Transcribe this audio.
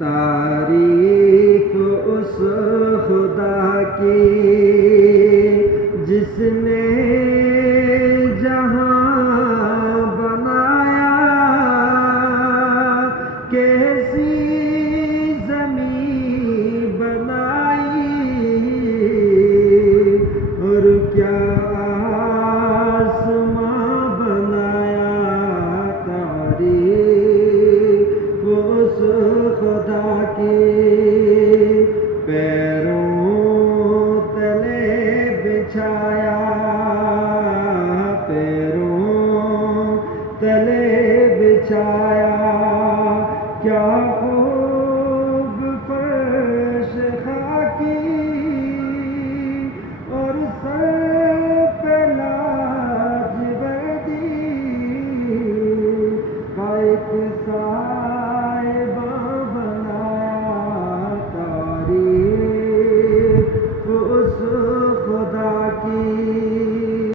تعریف اس خدا کی جس نے جہاں بنایا، کیسی زمین بنائی اور کیا آسماں بنایا۔ تعریف اس خدا کی